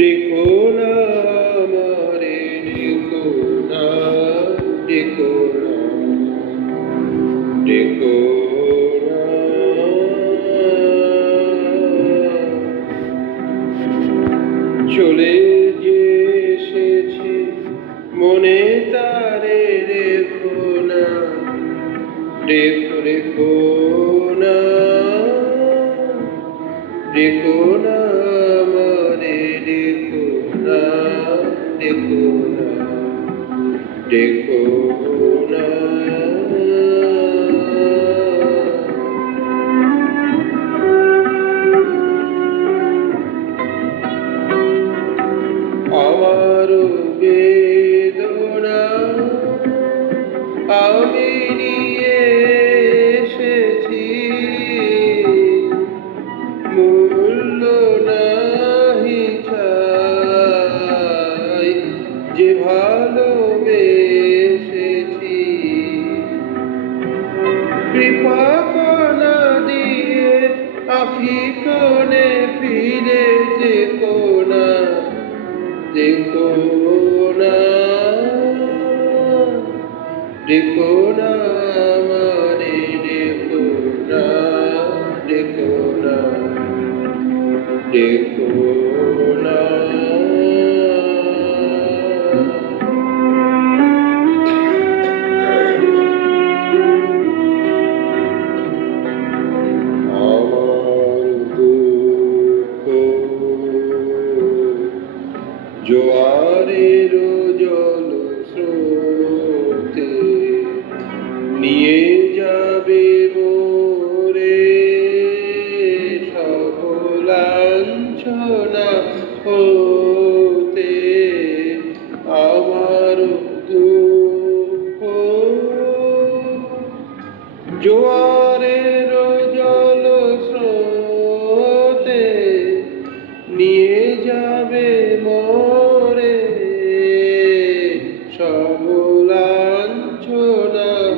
দেখো না আমারে, দেখো না, দেখো না, দেখো না। চলে যে এসেছি মনে তারে রেখো না, রেখো রেখো না, রেখো না আমারে, রেখো না, রেখো না, রেখো না। আমার বেদনা আমি নিয়ে এসেছি, মূল্য নাহি চাই যে ভালোবেসেছি। কৃপা কণা দিয়ে আখি কোণে ফিরে যেকো না, দেখো না, দেখো না আমারে, দেখো না, দেখো না, দেখো না। আমার দুঃখ জোয়ারের জল স্রোতে নিয়ে যাবে মোরে, সকলাঞ্ছনা হতে। আমার দুঃখ জোয়ারের জল স্রোতে নিয়ে যাবে মোরে, সকলাঞ্ছনা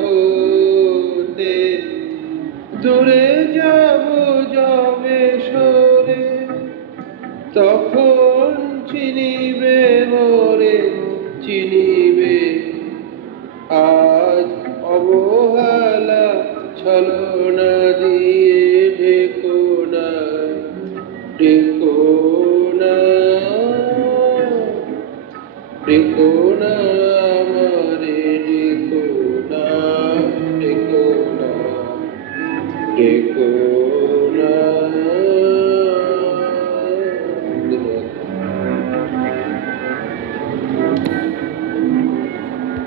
হতে। দূরে যাব যবে সরে, তখন চিনিবে মোরে, চিনিবে। আজ অবহেলা ছলনা দিয়ে ঢেকো না, ঢেকো না, ঢেকো না।